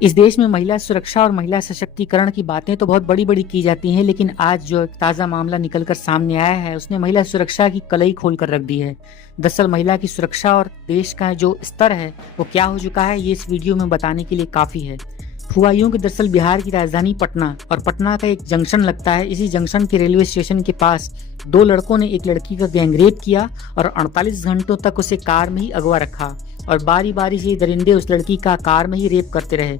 इस देश में महिला सुरक्षा और महिला सशक्तिकरण की बातें तो बहुत बड़ी बड़ी की जाती हैं, लेकिन आज जो एक ताज़ा मामला निकलकर सामने आया है उसने महिला सुरक्षा की कलई खोल कर रख दी है। दरअसल महिला की सुरक्षा और देश का जो स्तर है वो क्या हो चुका है, ये इस वीडियो में बताने के लिए काफ़ी है। हुआ यूं कि दरअसल बिहार की राजधानी पटना और पटना का एक जंक्शन लगता है। इसी जंक्शन के रेलवे स्टेशन के पास दो लड़कों ने एक लड़की का गैंगरेप किया और 48 घंटों तक उसे कार में ही अगवा रखा और बारी बारी से दरिंदे उस लड़की का कार में ही रेप करते रहे।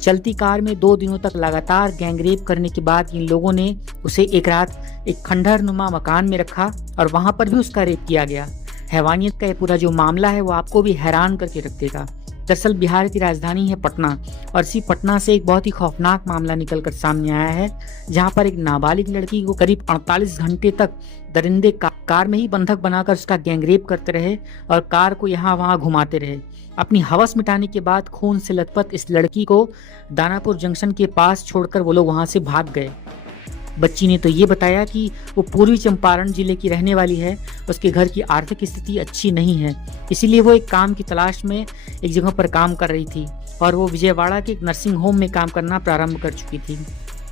चलती कार में 2 दिनों तक लगातार गैंगरेप करने के बाद इन लोगों ने उसे एक रात एक खंडहर नुमा मकान में रखा और वहां पर भी उसका रेप किया गया। हैवानियत का ये पूरा जो मामला है वो आपको भी हैरान करके रख देगा। दरअसल बिहार की राजधानी है पटना और इसी पटना से एक बहुत ही खौफनाक मामला निकलकर सामने आया है, जहां पर एक नाबालिग लड़की को करीब 48 घंटे तक दरिंदे कार में ही बंधक बनाकर उसका गैंगरेप करते रहे और कार को यहाँ वहाँ घुमाते रहे। अपनी हवस मिटाने के बाद खून से लथपथ इस लड़की को दानापुर जंक्शन के पास छोड़कर वो लोग वहां से भाग गए। बच्ची ने तो ये बताया कि वो पूर्वी चंपारण जिले की रहने वाली है, उसके घर की आर्थिक स्थिति अच्छी नहीं है, इसीलिए वो एक काम की तलाश में एक जगह पर काम कर रही थी और वो विजयवाड़ा के एक नर्सिंग होम में काम करना प्रारंभ कर चुकी थी।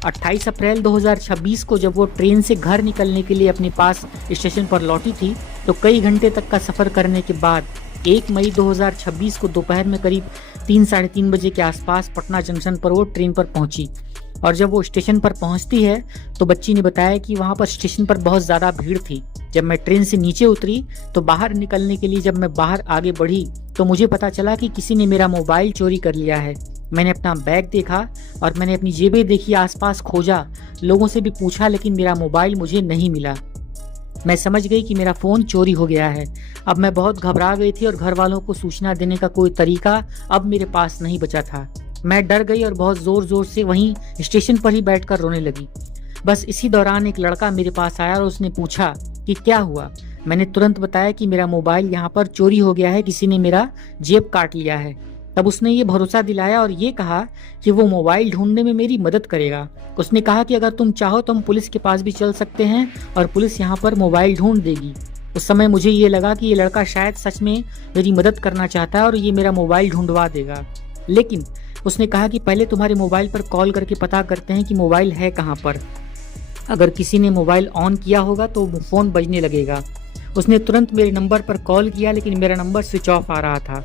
28 अप्रैल 2026 को जब वो ट्रेन से घर निकलने के लिए अपने पास स्टेशन पर लौटी थी तो कई घंटे तक का सफ़र करने के बाद 1 मई 2026 को दोपहर में करीब 3-3:30 बजे के आसपास पटना जंक्शन पर वो ट्रेन पर पहुंची। और जब वो स्टेशन पर पहुंचती है तो बच्ची ने बताया कि वहां पर स्टेशन पर बहुत ज़्यादा भीड़ थी। जब मैं ट्रेन से नीचे उतरी तो बाहर निकलने के लिए जब मैं बाहर आगे बढ़ी तो मुझे पता चला कि किसी ने मेरा मोबाइल चोरी कर लिया है। मैंने अपना बैग देखा और मैंने अपनी जेबें देखी, आसपास खोजा, लोगों से भी पूछा, लेकिन मेरा मोबाइल मुझे नहीं मिला। मैं समझ गई कि मेरा फ़ोन चोरी हो गया है। अब मैं बहुत घबरा गई थी और घर वालों को सूचना देने का कोई तरीका अब मेरे पास नहीं बचा था। मैं डर गई और बहुत ज़ोर ज़ोर से वहीं स्टेशन पर ही बैठकर रोने लगी। बस इसी दौरान एक लड़का मेरे पास आया और उसने पूछा कि क्या हुआ। मैंने तुरंत बताया कि मेरा मोबाइल यहाँ पर चोरी हो गया है, किसी ने मेरा जेब काट लिया है। तब उसने ये भरोसा दिलाया और ये कहा कि वो मोबाइल ढूंढने में मेरी मदद करेगा। उसने कहा कि अगर तुम चाहो तो हम पुलिस के पास भी चल सकते हैं और पुलिस यहाँ पर मोबाइल ढूंढ देगी। उस समय मुझे ये लगा कि ये लड़का शायद सच में मेरी मदद करना चाहता है और ये मेरा मोबाइल ढूंढवा देगा। लेकिन उसने कहा कि पहले तुम्हारे मोबाइल पर कॉल करके पता करते हैं कि मोबाइल है कहाँ पर। अगर किसी ने मोबाइल ऑन किया होगा तो फ़ोन बजने लगेगा। उसने तुरंत मेरे नंबर पर कॉल किया, लेकिन मेरा नंबर स्विच ऑफ आ रहा था।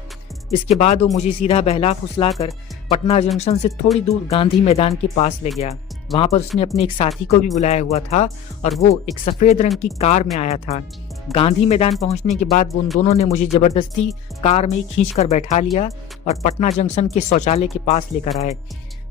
इसके बाद वो मुझे सीधा बहला फुसलाकर पटना जंक्शन से थोड़ी दूर गांधी मैदान के पास ले गया। वहाँ पर उसने अपने एक साथी को भी बुलाया हुआ था और वो एक सफ़ेद रंग की कार में आया था। गांधी मैदान पहुँचने के बाद उन दोनों ने मुझे ज़बरदस्ती कार में ही खींच कर बैठा लिया और पटना जंक्शन के शौचालय के पास लेकर आए।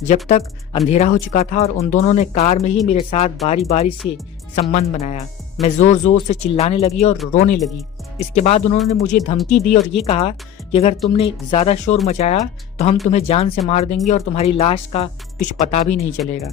जब तक अंधेरा हो चुका था और उन दोनों ने कार में ही मेरे साथ बारी बारी से संबंध बनाया। मैं ज़ोर ज़ोर से चिल्लाने लगी और रोने लगी। इसके बाद उन्होंने मुझे धमकी दी और ये कहा कि अगर तुमने ज़्यादा शोर मचाया तो हम तुम्हें जान से मार देंगे और तुम्हारी लाश का कुछ पता भी नहीं चलेगा।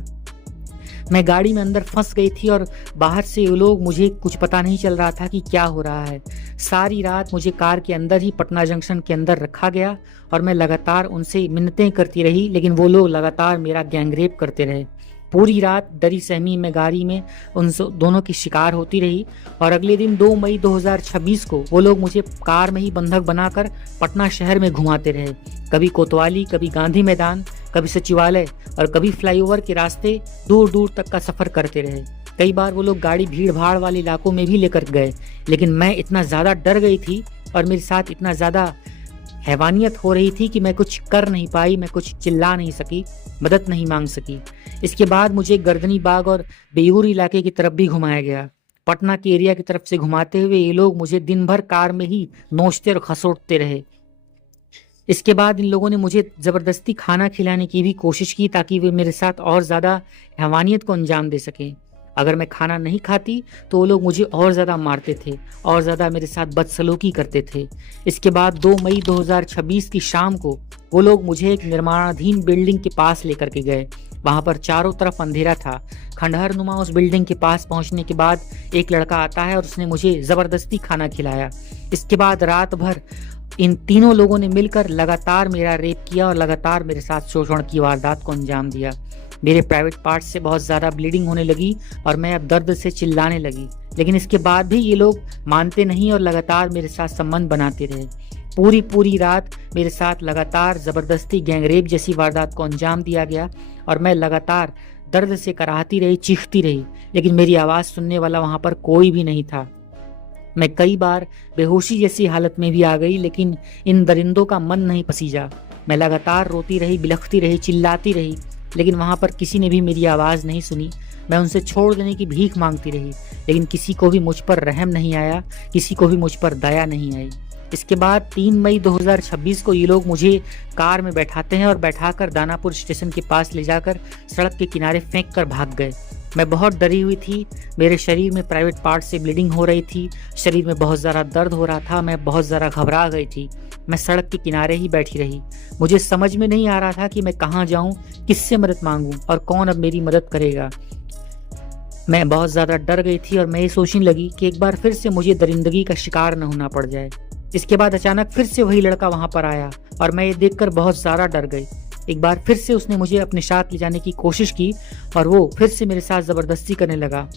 मैं गाड़ी में अंदर फंस गई थी और बाहर से वो लोग, मुझे कुछ पता नहीं चल रहा था कि क्या हो रहा है। सारी रात मुझे कार के अंदर ही पटना जंक्शन के अंदर रखा गया और मैं लगातार उनसे मिन्नतें करती रही, लेकिन वो लोग लगातार मेरा गैंगरेप करते रहे। पूरी रात डरी सहमी मैं गाड़ी में उन दोनों की शिकार होती रही और अगले दिन 2 मई 2026 को वो लोग मुझे कार में ही बंधक बनाकर पटना शहर में घुमाते रहे। कभी कोतवाली, कभी गांधी मैदान, कभी सचिवालय और कभी फ्लाईओवर के रास्ते दूर दूर तक का सफ़र करते रहे। कई बार वो लोग गाड़ी भीड़ भाड़ वाले इलाकों में भी लेकर गए, लेकिन मैं इतना ज़्यादा डर गई थी और मेरे साथ इतना ज़्यादा हैवानियत हो रही थी कि मैं कुछ कर नहीं पाई, मैं कुछ चिल्ला नहीं सकी, मदद नहीं मांग सकी। इसके बाद मुझे गर्दनी बाग और बेयूर इलाके की तरफ भी घुमाया गया। पटना के एरिया की तरफ से घुमाते हुए ये लोग मुझे दिन भर कार में ही नोचते और खसोटते रहे। इसके बाद इन लोगों ने मुझे ज़बरदस्ती खाना खिलाने की भी कोशिश की ताकि वे मेरे साथ और ज़्यादा हैवानियत को अंजाम दे सकें। अगर मैं खाना नहीं खाती तो वो लोग मुझे और ज़्यादा मारते थे और ज़्यादा मेरे साथ बदसलूकी करते थे। इसके बाद 2 मई 2026 की शाम को वो लोग मुझे एक निर्माणाधीन बिल्डिंग के पास लेकर के गए। वहाँ पर चारों तरफ अंधेरा था। खंडहर नुमा उस बिल्डिंग के पास पहुँचने के बाद एक लड़का आता है और उसने मुझे ज़बरदस्ती खाना खिलाया। इसके बाद रात भर इन तीनों लोगों ने मिलकर लगातार मेरा रेप किया और लगातार मेरे साथ शोषण की वारदात को अंजाम दिया। मेरे प्राइवेट पार्ट से बहुत ज़्यादा ब्लीडिंग होने लगी और मैं अब दर्द से चिल्लाने लगी, लेकिन इसके बाद भी ये लोग मानते नहीं और लगातार मेरे साथ संबंध बनाते रहे। पूरी रात मेरे साथ लगातार जबरदस्ती गैंगरेप जैसी वारदात को अंजाम दिया गया और मैं लगातार दर्द से कराहती रही, चीखती रही, लेकिन मेरी आवाज सुनने वाला वहां पर कोई भी नहीं था। मैं कई बार बेहोशी जैसी हालत में भी आ गई, लेकिन इन दरिंदों का मन नहीं पसीजा। मैं लगातार रोती रही, बिलखती रही, चिल्लाती रही, लेकिन वहां पर किसी ने भी मेरी आवाज नहीं सुनी। मैं उनसे छोड़ देने की भीख मांगती रही, लेकिन किसी को भी मुझ पर रहम नहीं आया, किसी को भी मुझ पर दया नहीं आई। इसके बाद 3 मई 2026 को ये लोग मुझे कार में बैठाते हैं और बैठाकर दानापुर स्टेशन के पास ले जाकर सड़क के किनारे फेंक कर भाग गए। मैं बहुत डरी हुई थी, मेरे शरीर में प्राइवेट पार्ट से ब्लीडिंग हो रही थी, शरीर में बहुत ज़्यादा दर्द हो रहा था, मैं बहुत ज़्यादा घबरा गई थी। मैं सड़क के किनारे ही बैठी रही। मुझे समझ में नहीं आ रहा था कि मैं कहाँ जाऊँ, किससे मदद मांगूँ और कौन अब मेरी मदद करेगा। मैं बहुत ज़्यादा डर गई थी और मैं ये सोचने लगी कि एक बार फिर से मुझे दरिंदगी का शिकार न होना पड़ जाए। इसके बाद अचानक फिर से वही लड़का वहां पर आया और मैं ये देखकर बहुत ज़्यादा डर गई। एक बार फिर से उसने मुझे अपने साथ ले जाने की कोशिश की और वो फिर से मेरे साथ ज़बरदस्ती करने लगा।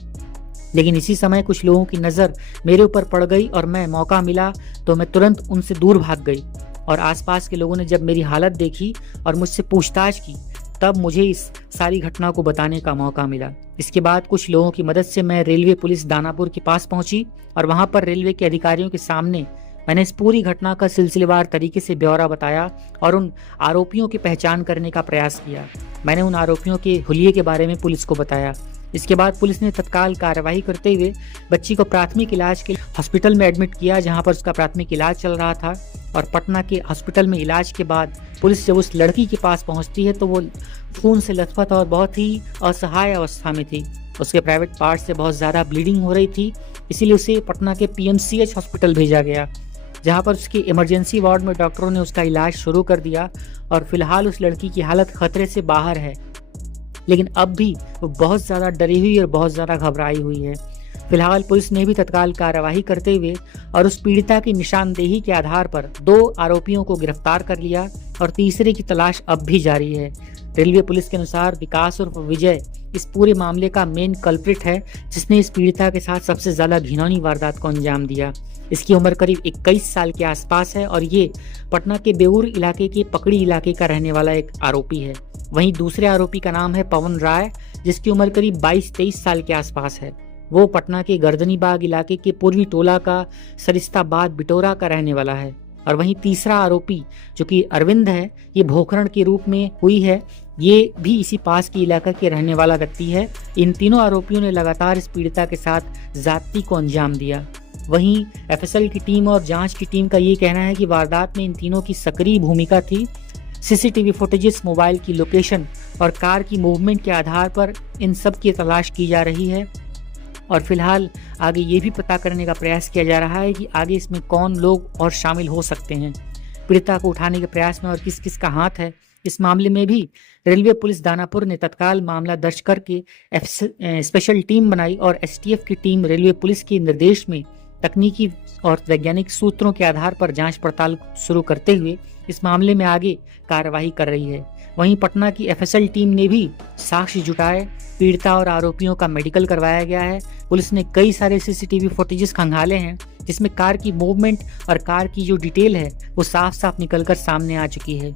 लेकिन इसी समय कुछ लोगों की नज़र मेरे ऊपर पड़ गई और मैं मौका मिला तो मैं तुरंत उनसे दूर भाग गई। और आसपास के लोगों ने जब मेरी हालत देखी और मुझसे पूछताछ की, तब मुझे इस सारी घटना को बताने का मौका मिला। इसके बाद कुछ लोगों की मदद से मैं रेलवे पुलिस दानापुर के पास पहुंची और वहां पर रेलवे के अधिकारियों के सामने मैंने इस पूरी घटना का सिलसिलेवार तरीके से ब्यौरा बताया और उन आरोपियों की पहचान करने का प्रयास किया। मैंने उन आरोपियों के हुलिये के बारे में पुलिस को बताया। इसके बाद पुलिस ने तत्काल कार्यवाही करते हुए बच्ची को प्राथमिक इलाज के लिए हॉस्पिटल में एडमिट किया, जहां पर उसका प्राथमिक इलाज चल रहा था। और पटना के हॉस्पिटल में इलाज के बाद पुलिस जब उस लड़की के पास पहुंचती है तो वो खून से लथपथ और बहुत ही असहाय अवस्था में थी। उसके प्राइवेट पार्ट से बहुत ज़्यादा ब्लीडिंग हो रही थी, इसीलिए उसे पटना के PMCH हॉस्पिटल भेजा गया, जहां पर उसके इमरजेंसी वार्ड में डॉक्टरों ने उसका इलाज शुरू कर दिया और फिलहाल उस लड़की की हालत खतरे से बाहर है। लेकिन अब भी वो बहुत ज़्यादा डरी हुई और बहुत ज़्यादा घबराई हुई है। फिलहाल पुलिस ने भी तत्काल कार्यवाही करते हुए और उस पीड़िता की निशानदेही के आधार पर 2 आरोपियों को गिरफ्तार कर लिया और तीसरे की तलाश अब भी जारी है। रेलवे पुलिस के अनुसार विकास उर्फ विजय इस पूरे मामले का मेन कल्प्रिट है, जिसने इस पीड़िता के साथ सबसे ज्यादा घिनौनी वारदात को अंजाम दिया। इसकी उम्र करीब 21 साल के आसपास है और ये पटना के बेउर इलाके के पकड़ी इलाके का रहने वाला एक आरोपी है। वहीं दूसरे आरोपी का नाम है पवन राय, जिसकी उम्र करीब 22-23 साल के आसपास है। वो पटना के गर्दनीबाग इलाके के पूर्वी टोला का सरिस्ताबाद बिटोरा का रहने वाला है। और वहीं तीसरा आरोपी जो कि अरविंद है, ये भोखरण के रूप में हुई है, ये भी इसी पास के इलाका के रहने वाला व्यक्ति है। इन तीनों आरोपियों ने लगातार इस पीड़िता के साथ ज्यादती को अंजाम दिया। वहीं FSL की टीम और जांच की टीम का ये कहना है कि वारदात में इन तीनों की सक्रिय भूमिका थी। CCTV फुटेजेस, मोबाइल की लोकेशन और कार की मूवमेंट के आधार पर इन सब की तलाश की जा रही है और फिलहाल आगे ये भी पता करने का प्रयास किया जा रहा है कि आगे इसमें कौन लोग और शामिल हो सकते हैं। पीड़िता को उठाने के प्रयास में और किस किस का हाथ है, इस मामले में भी रेलवे पुलिस दानापुर ने तत्काल मामला दर्ज करके स्पेशल टीम बनाई और STF की टीम रेलवे पुलिस के निर्देश में तकनीकी और वैज्ञानिक सूत्रों के आधार पर जांच पड़ताल शुरू करते हुए इस मामले में आगे कार्रवाई कर रही है। वहीं पटना की FSL टीम ने भी साक्ष्य जुटाए, पीड़िता और आरोपियों का मेडिकल करवाया गया है। पुलिस ने कई सारे CCTV फुटेजेस खंगाले हैं, जिसमें कार की मूवमेंट और कार की जो डिटेल है वो साफ साफ निकलकर सामने आ चुकी है।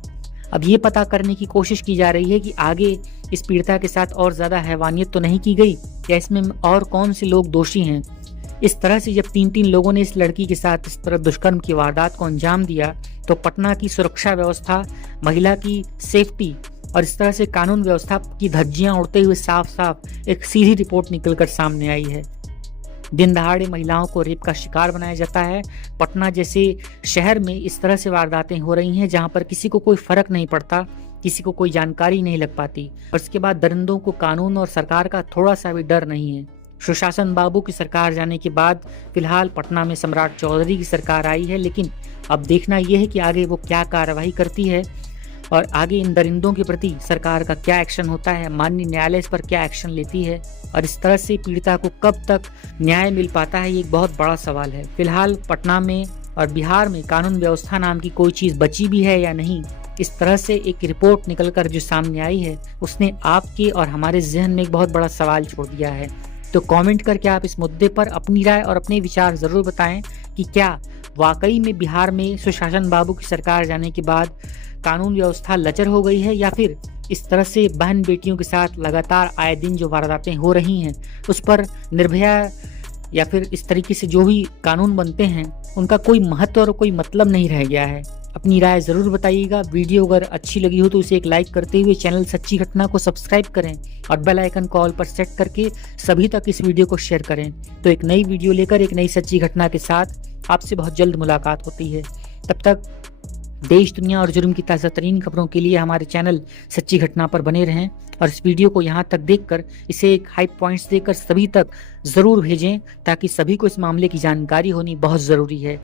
अब ये पता करने की कोशिश की जा रही है कि आगे इस पीड़िता के साथ और ज्यादा हैवानियत तो नहीं की गई या इसमें और कौन से लोग दोषी हैं। इस तरह से जब 3 लोगों ने इस लड़की के साथ इस तरह दुष्कर्म की वारदात को अंजाम दिया तो पटना की सुरक्षा व्यवस्था, महिला की सेफ्टी और इस तरह से कानून व्यवस्था की धज्जियां उड़ते हुए साफ साफ एक सीधी रिपोर्ट निकलकर सामने आई है। दिन दहाड़े महिलाओं को रेप का शिकार बनाया जाता है। पटना जैसे शहर में इस तरह से वारदातें हो रही हैं जहां पर किसी को कोई फर्क नहीं पड़ता, किसी को कोई जानकारी नहीं लग पाती और इसके बाद दरिंदों को कानून और सरकार का थोड़ा सा भी डर नहीं है। सुशासन बाबू की सरकार जाने के बाद फिलहाल पटना में सम्राट चौधरी की सरकार आई है, लेकिन अब देखना यह है कि आगे वो क्या कार्रवाई करती है और आगे इन दरिंदों के प्रति सरकार का क्या एक्शन होता है, माननीय न्यायालय इस पर क्या एक्शन लेती है और इस तरह से पीड़िता को कब तक न्याय मिल पाता है, ये एक बहुत बड़ा सवाल है। फिलहाल पटना में और बिहार में कानून व्यवस्था नाम की कोई चीज बची भी है या नहीं, इस तरह से एक रिपोर्ट निकलकर जो सामने आई है उसने आपके और हमारे जहन में एक बहुत बड़ा सवाल छोड़ दिया है। तो कमेंट करके आप इस मुद्दे पर अपनी राय और अपने विचार जरूर बताएं कि क्या वाकई में बिहार में सुशासन बाबू की सरकार जाने के बाद कानून व्यवस्था लचर हो गई है, या फिर इस तरह से बहन बेटियों के साथ लगातार आए दिन जो वारदातें हो रही हैं उस पर निर्भया या फिर इस तरीके से जो भी कानून बनते हैं उनका कोई महत्व और कोई मतलब नहीं रह गया है। अपनी राय जरूर बताइएगा। वीडियो अगर अच्छी लगी हो तो इसे एक लाइक करते हुए चैनल सच्ची घटना को सब्सक्राइब करें और बेल आइकन को ऑल पर सेट करके सभी तक इस वीडियो को शेयर करें। तो एक नई वीडियो लेकर एक नई सच्ची घटना के साथ आपसे बहुत जल्द मुलाकात होती है। तब तक देश दुनिया और जुर्म की ताज़ा तरीन खबरों के लिए हमारे चैनल सच्ची घटना पर बने रहें और इस वीडियो को यहाँ तक देखकर इसे एक हाई पॉइंट्स देकर सभी तक जरूर भेजें ताकि सभी को इस मामले की जानकारी होनी बहुत ज़रूरी है।